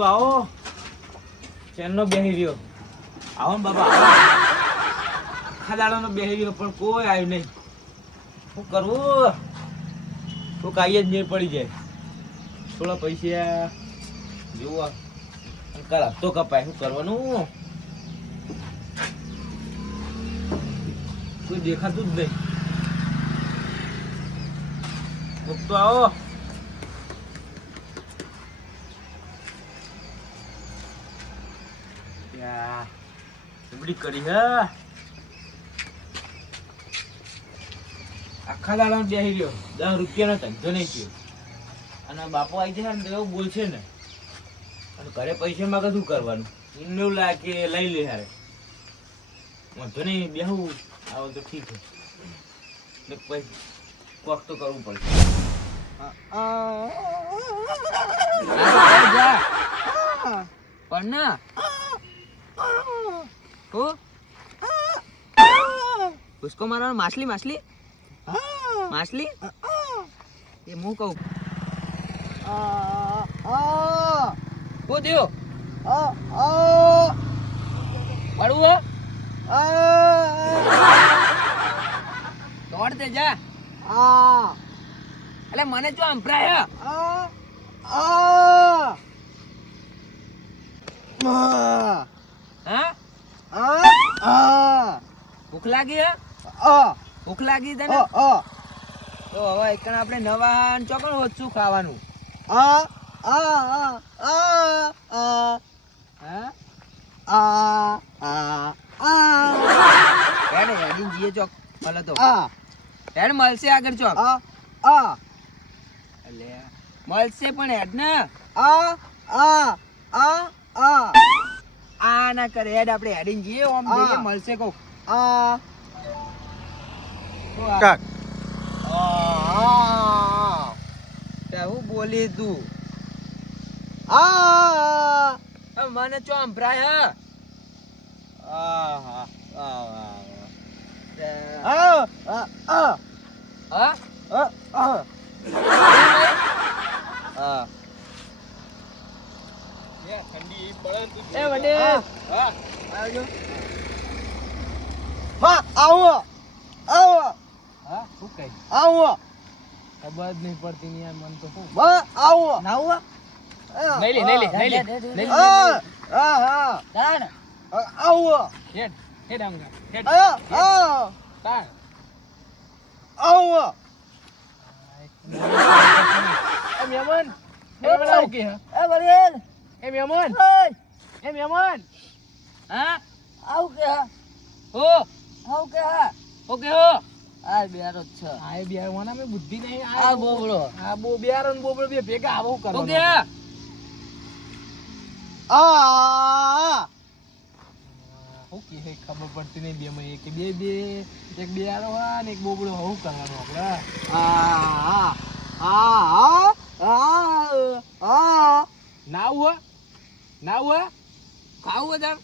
તો આવો ચેનનો બેહી રહ્યો આવો ને બાબા આવો આખા દાડાનો બેહી રહ્યો પણ કોઈ આવ્યું નહીં શું કરવું તો કાંઈ જ નહીં પડી જાય થોડા પૈસા જોવા કાલ હપ્તો કપાય શું કરવાનું કોઈ દેખાતું જ નહીં તો આવો કરી હે આખા દાડા બેહી રહ્યો 10 રૂપિયાનો ધંધો નહીં થયો અને બાપો આવી જાય ને એવું બોલશે ને અને ઘરે પૈસા માં શું કરવાનું એમને એવું લાગે કે લઈ લે હારે વાંધો નહીં બેહું આવો તો ઠીક છે ને પછી કોક તો કરવું પડશે પણ ના ओ उसको मारो मछली मछली मछली ये मुंह को वो दियो पड़ू तोड़ दे जा अरे मने जो अंपरा है ભૂખ લાગી હે ભૂખ લાગી તને તો હવે એકણ આપણે નવા ચોકણ ઓછું ખાવાનું હેડ હેડી જીએ ચોક ભલે તો હેડ મળશે આગળ ચોક એટલે મળશે પણ હેડ ને આ ના કરે હેડ આપણે હેડીને જઈએ ઓમ જઈએ મળશે કોક હું બોલી તું મને ચો અંભરાય ઠંડી પડે એ વડે આવજો હા આવો આવો હા શું કહી આવો ખબર જ નહીં પડતી ને યાર મન તો શું હા આવો નાવો નહીં લે હા તાણ આવો હેડ આમગા હેડ તાણ આવો એ મેમન એ બનાવ કે એ બરેલ એ મેમન હા આવ કે હો આવ કે ઓકે હો આ બેરો છે આ બેરો મને મે બુદ્ધિ નહીં આ બોબળો આ બો બેરો ને બોબળો બે ભેગા આવો કરો ઓકે ઓકે હે ખબર પડતી નહીં બે માં એક બે બેરો હા ને એક બોબળો હું કરવાનો આપણે નાવ ખાવું હતા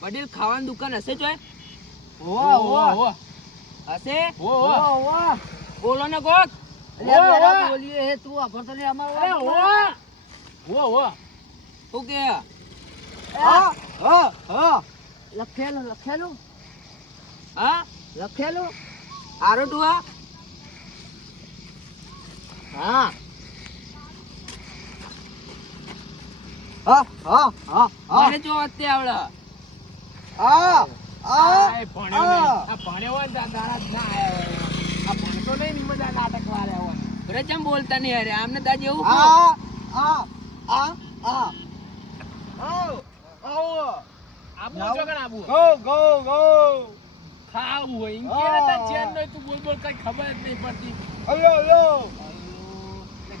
પટેલ ખાવાની દુકાન હશે ચોય હશે બોલો ને કોક બોલીએ હે તું આભર તો અમાર ઓકે લખેલું હા લખેલું આરો તું હા મને જો અત્તે આવડે બોલતા નહીં અરે આમને દાદી એવું ખાવું હોય ચેન નો તું બોલ બોલ કઈ ખબર જ નહીં પડતી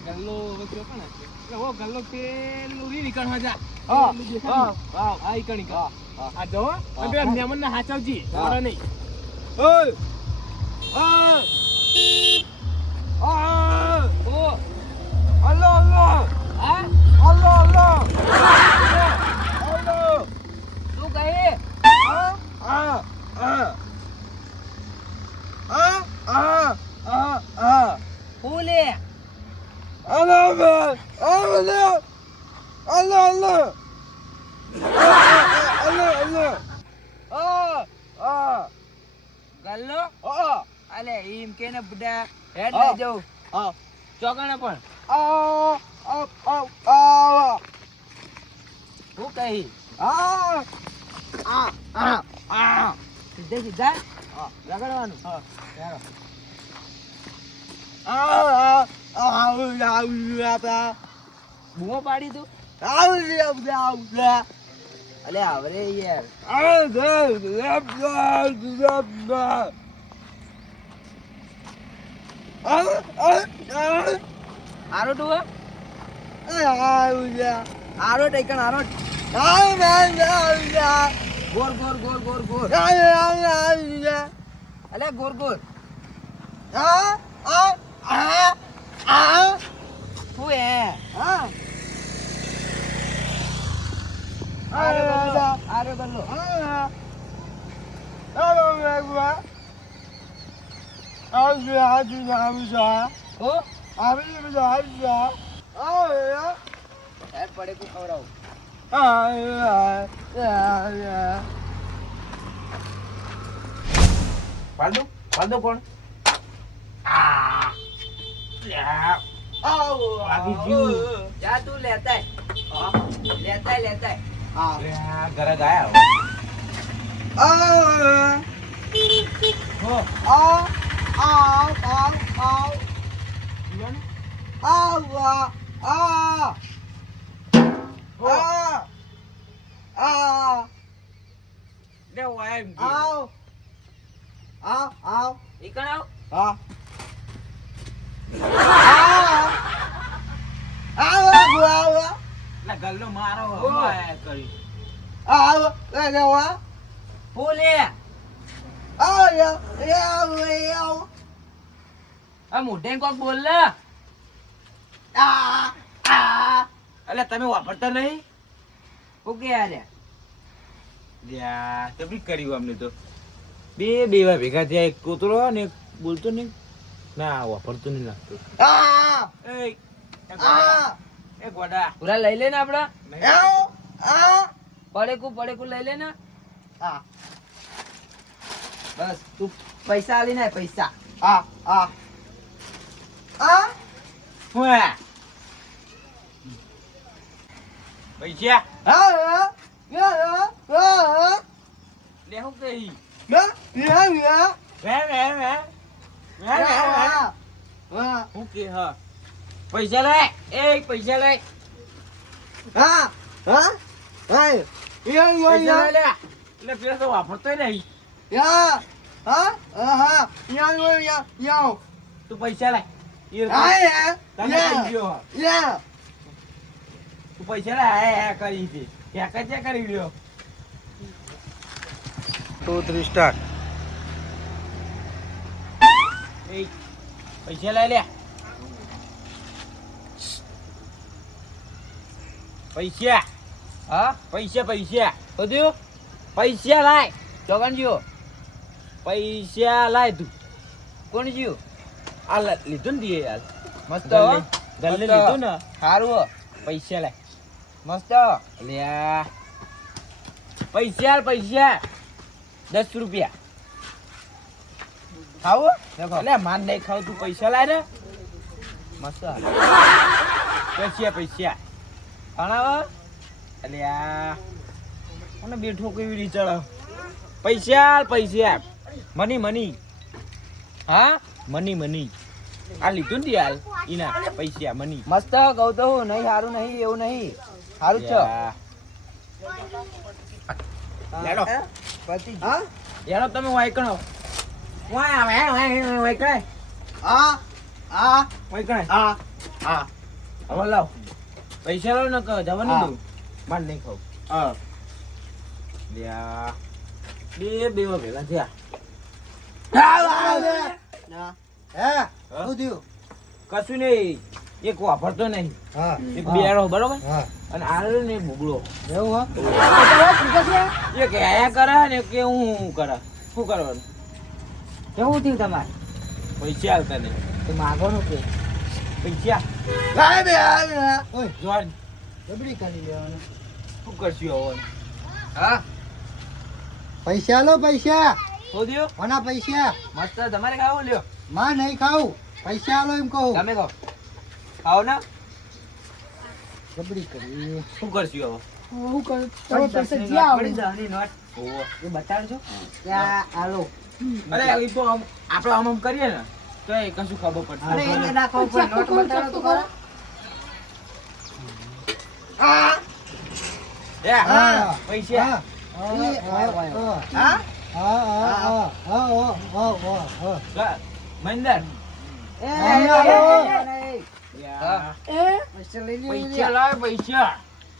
ગલ્લો ગલ્લો પેલું નીકળવા જા આ ઈકણી કા આ જો અબે મેમન ને હાચવજી મારો નહીં ઓય ઓ અલ્લો હા અલ્લો તું કહે ફૂલે મૂકે ને બુડા હેડ લઈ જાઉં. હા ચોકણે પણ હું કહી સીધે સીધા રગડવાનું. બૂમો પાડી તું અલે આવરે યાર. આરો તું આરો ટેકન આરો ગોર ગોર ગોર ગોર ગોર અલે ગોર ગોર શું હે આરો ગલ્લો પડે તું ખવડાવું. પાલદુ પાલદુ કોણ જા તું લેતા ઘરે ગયા ગલ્લો મારો કરી મોઢે કોક બોલ ને. એટલે તમે વાપરતા નહીં ઓકે યાર તમે કર્યું અમને તો બે વાર ભેગા થયા. એક કૂતરો ને એક બોલતો નહીં ના વાપરતો નહીં લાગતું. એ ગોડા પૂરા લઈ લે ને આપડા પડેકું લઈ લે ને. બસ તું પૈસા આલી ને પૈસા પૈસા લે હું કહી હું કે હા પૈસા લે પૈસા લે એટલે પેલા તો વાપરતો નહીં. તું પૈસા લે તું પૈસા લે કરી છે ક્યાં કરી લ્યો 2 3 સ્ટાર્ટ. પૈસા લઈ લે પૈસા પૈસા બધું પૈસા લાય ચોગન જીઓ પૈસા લાય તું કોણ જીઓ આ લીધું ને યાર મસ્ત ગલ્લે લીધું ને સારું પૈસા લાય મસ્ત લ્યા પૈસા 10 રૂપિયા ખાવ એટલે માન નહીં ખાવ તું પૈસા લાય ને મસ્ત પૈસા ભણાવ અલ્યા મને બેઠો કેવી રીતે ચડાવ પૈસા મની હા મની આ લીધું ને યાર ઈના પૈસા મની મસ્ત કહું તો હું નહીં સારું નહીં એવું નહીં સારું છે લેડો પછી હા યાર તમે વાયકણો વાયકણે હવે લાવ પૈસા લાવ ને જવાનું દઉં માન નહીં ખાવ બે ભેગા થયા કશું નહીં એક વાપરતો નહીં એક બેડો બરોબર અને આલો ને બુગડો એવું એક આયા કરે ને કે હું કરે શું કરવાનું કેવું થયું તમારે પૈસા આવતા નહીં તો માગવાનું કે પૈસા જોન જબરી કરી લેવાનું શું કરશું હવે હા પૈસા લો પૈસા શોધ્યો કોના પૈસા મસ્ત તમારે ખાવું લ્યો માં નહીં ખાવું, પૈસા આલો એમ કહું. તમે કહો ખાઓ ને જબરી કરી. શું કરશું હવે હું કરું તમે પૈસા જ્યાં આવો. ઓહો. એ બતાડજો. ત્યાં આલો. અરે એ તો આપણે આમ કરીએ ને તો એ કશું ખબર પડશે અરે એને નાખો ઉપર નોટ બતાડો તો ખરા. એ હા. પૈસા હા. હા મહેન્દર પૈસા લાવ પૈસા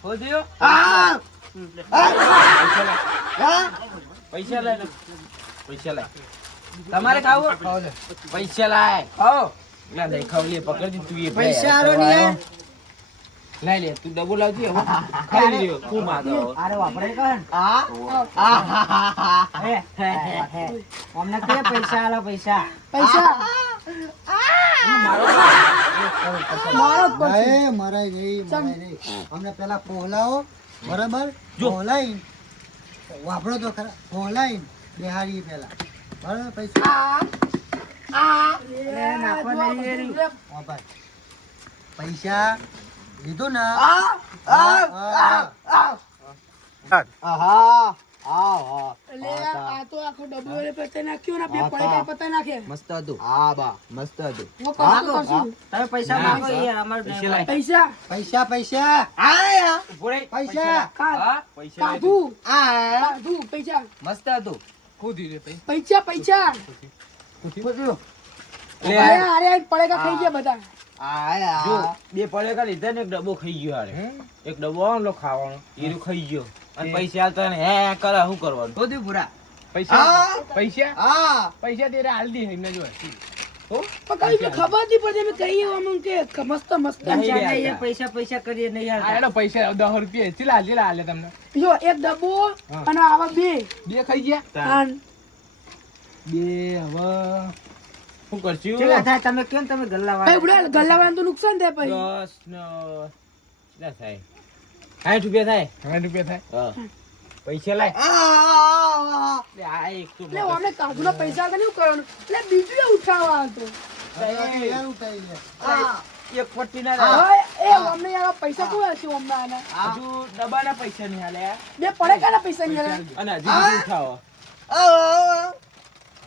હોદ્યો પૈસા લાય પૈસા લાય તમારે ખાવું પૈસા લાય ખાઓ ના નહીં ખાવ લે પકડી તું એ પૈસા આલો નહીં. લાય લે તું ડબો લાવજી હવે ખાઈ લ્યો તું માગો અરે વાપરે કર. અમને કે પૈસા આલો પૈસા. પૈસા મારો મારો જ પડશે. નહીં, મરાય નહીં, મરાય નહીં. અમને પેલા પોહલાવો બરાબર. જો. પોહલાઈ વાપરો તો ખરા. પોહલાઈ બેહારી પેલા બરાબર. પૈસા વાપર. પૈસા લીધું ને. એટલે આ તો આખો ડબ્બો એને પતાઈ નાખ્યો ને બે પડેકા પતાઈ નાખે. મસ્ત હતું હા બા મસ્ત હતું હું કશું તો કરશું. તમે પૈસા માંગો યાર, અમારે પૈસા લાય પૈસા પૈસા પૈસા ઉભો રહે. પૈસા. હા પૈસા લાય તું. કાઢું પૈસા મસ્ત હતું ખુદી રે પૈ પૈસા પૈસા લે અરે અરે પડેકા ખાઈ ગયા બધા. જો બે પડેકા લીધા ને એક ડબ્બો ખાઈ ગયો હારે એક ડબ્બો આનો ખાવાનો હીરો ખાઈ ગયો અને પૈસા આલતા ને હે કરે શું કરવાનું તો પૂરા પૈસા તેરે હાલ દી એમને જો પણ કઈ ખબર નહીં પડતી અમે કહીએ આમ કે મસ્ત મસ્ત પૈસા પૈસા કરીએ નહીં યાર. આ એનો પૈસા 10 રૂપિયા ચીલા હાલે તમને જો એક ડબ્બો અને આવા બે બે ખાઈ ગયા આન. બે હવે શું કરશું કેટલા થાય તમે કેમ તમે ગલ્લા ભાઈ બુડા ગલ્લાવાળાને તો નુકસાન થાય પછી. 10 નો કેટલા થાય 60 રૂપિયા થાય 60 રૂપિયા થાય હા પૈસા લાય લે આ એક તો એટલે અમને કાજુના પૈસા હતા ને એવું કરવાનું એટલે બીજું એ ઉઠાવવા હતો. એક પટ્ટી ના લાય હવે એ અમને યાર પૈસા કોણ હશે અમને આના હજુ ડબ્બાના પૈસા નહીં હાલે બે પડેકાના પૈસા નહીં આલે. અને હજી બીજું ઉઠાવો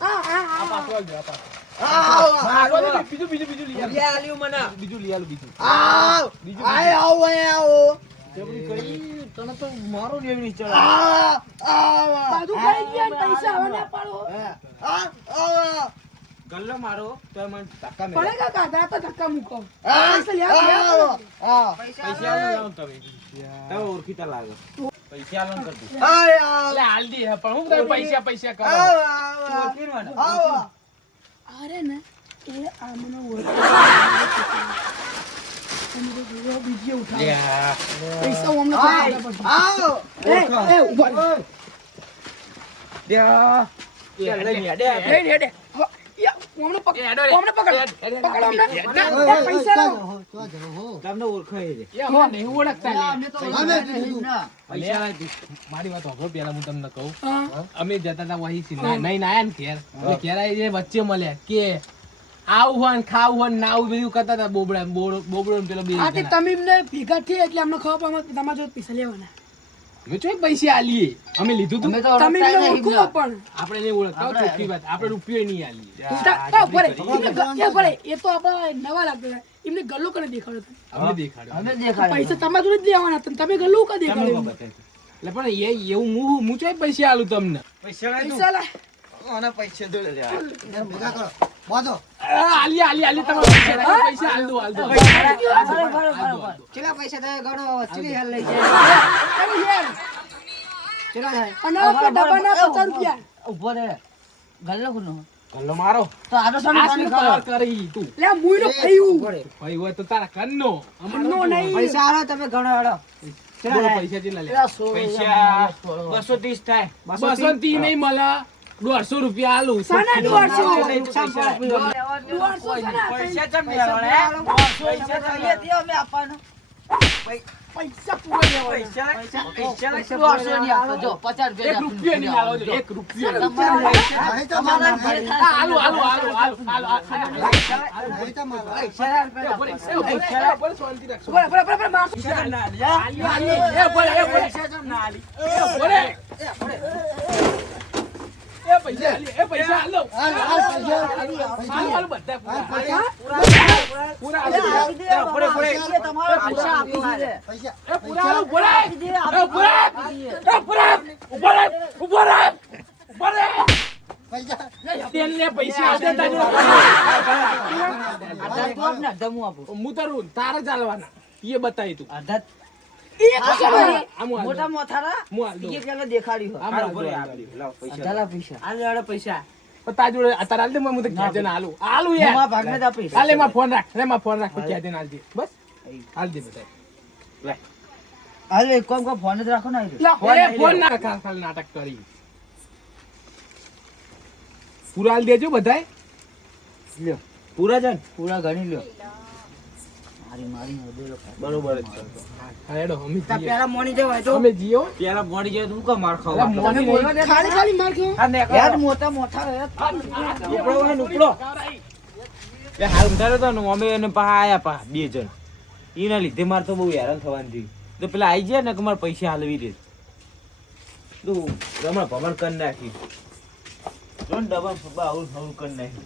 હા હા આ હા પાછો આવજો આ પાછો મારો બીજું લઈ આલો. લ્યા આલ્યું મને બીજું લઈ આલો બીજું જબરી કરી તને તો મારો લેવી ચડે બધું ખાઈ ગયા ને પૈસા હવે ના પાડો. ગલ્લો મારો તો મને ધક્કા મેલે પડેકા કાઢા તો ધક્કા મૂકો. પૈસા લ્યા પૈસા આલો તમે તમે ઓળખીતા લાગે પૈસા આલો કરતું એટલે હાલ દી પણ હું તમે પૈસા કરો અરે ને એ આ મને બીજી ઉઠાવ પૈસા હું અમને ખાવા પડશે. એ ઉભા રહો. રે, રે. હવે, યા, હું અમને પકડ. હું અમને પકડ. પકડો અમને. એ પૈસા લાવો. તમને ઓળખાય છે એ અમને નહીં ઓળખતા લે. પૈસા લાય તું. મારી વાત સાંભળો પેલા હું તમને કહું હા. અમે જતા હતા વહી થી નહીં આયા ને ઘેર એટલે ઘેર આવીને વચ્ચે મળ્યા કે આવું હોય ને ખાવું હોય ને ના આવું બધું કરતા હતા બોબડો ને પેલો બે આ તે જણા. તમે એમને ભેગા થયા એટલે અમને ખબર પડે તમારા જોડે પૈસા લેવાના. અમે ચોય પૈસા આલીએ અમે લીધું તું તમે એમને ઓળખો પણ. આપણે નહીં ઓળખતા હો, ચોખ્ખી વાત આપણે રૂપિયો નહીં આલીએ ભલે, એ તો આપણા નવા લાગતા એમને ગલ્લો કરે દેખાડો તમે. અમને દેખાડ્યો પૈસા તમારા જોડે જ લેવાના હતા. તમે ગલ્લો કા તમને દેખાડો ખબર છે. એટલે પણ એ એવું હું ચોય પૈસા આલું તમને પૈસા લાય તું. પૈસા લાય. આના પૈસા દોડે લે આલી તમારા પૈસા આલ દો કેટલા પૈસા થાય ગણો ચીલી હાલ લઈ અરે યાર, કેટલા થાય અને આપણા ડબ્બાના 50 રૂપિયા. ઉભો રે ગલ્લો કોનો ગલ્લો મારો તો આનો આ શું કવર કરી તું લે આ મુઈનો ખાયું. ભાઈ હોય તો તારા કન્નો કન્નો નહીં. પૈસા આલો તમે ગણો આલો બોલો પૈસા કેટલા લે પૈસા 230 થાય 230 નહીં મળે 150 રૂપિયા આલું સાના 200? નુકસાન પડે. 200 સાના? પૈસા ચમ લેવાના હે? પૈસા ચમ લે. અમે આપવાનો પૈસા પૂરા લેવાના. એક રૂપિયો નહીં આલો જો, એક રૂપિયો નહીં. નહીં તો માર નહીં. હાલો, હાલો, હાલો, હાલો, હાલો, હાલો. નહીં તો માર. બોલે, બોલે, શાંતિ રાખજો. બોલે, બોલે, બોલે, માર. હાલી, હાલી. બોલે, બોલે. બોલે. પૈસા હાલી, પૈસા હાલો. હાલ પૈસા. હાલો, હાલો, બધા હાલ પૂરા. પૈસા. પૂરા હાલો. પૈસા. પૂરા હાલો, બોલે. પૂરા. પૂરા. ઉભો રહે, ઉભો રહે, ઉભો રહે. પૈસા. તેલને પૈસા આપે તાજો. હું તારું તારે ચાલવાના એ બતાવી તું મોટા મોથારા હું હાલ દઉં. એ પેલા દેખાડ્યું આમ હાલ દઉં. અઢાલા પૈસા પૈસા તાર જોડે અત્યારે હાલ દે હું તો ક્યાં જઈને હાલું હાલું મારા યાર ભાગને જ આપીશ હાલ એમાં ફોન રાખ એમાં ફોન રાખ ક્યાં જઈને હાલ દે બસ હાલ દે બધા હાલ એક કામ કો ફોન જ રાખો ને ફોન ના ખાલી નાટક કરી પૂરા હાલ દેજો બધાય લ્યો પૂરા છે ને પૂરા ગણી લ્યો મારી મારી હદેલો બરોબર જ હા હેડો અમે તા જઈએ. પેલા મોની જવાય તો અમે જીઓ પેલા મોડી જાય તું કા માર અલા, મોની બોલવા દે. ખાલી ખાલી માર ખાઓ યાર મોટા મોટા ઉપડો હે ને ઉપડો એ હાલ ઉધારો તો ને અમે એને પા આયા પા બે જણ એના લીધે માર તો બહુ હેરાન થવાનું થયું તો પેલા આઈ જાય ને કે મારે પૈસા હાલવી દે તું રમણ ભમણ કરી નાખી જોન ડબલ આવું કરી નાખી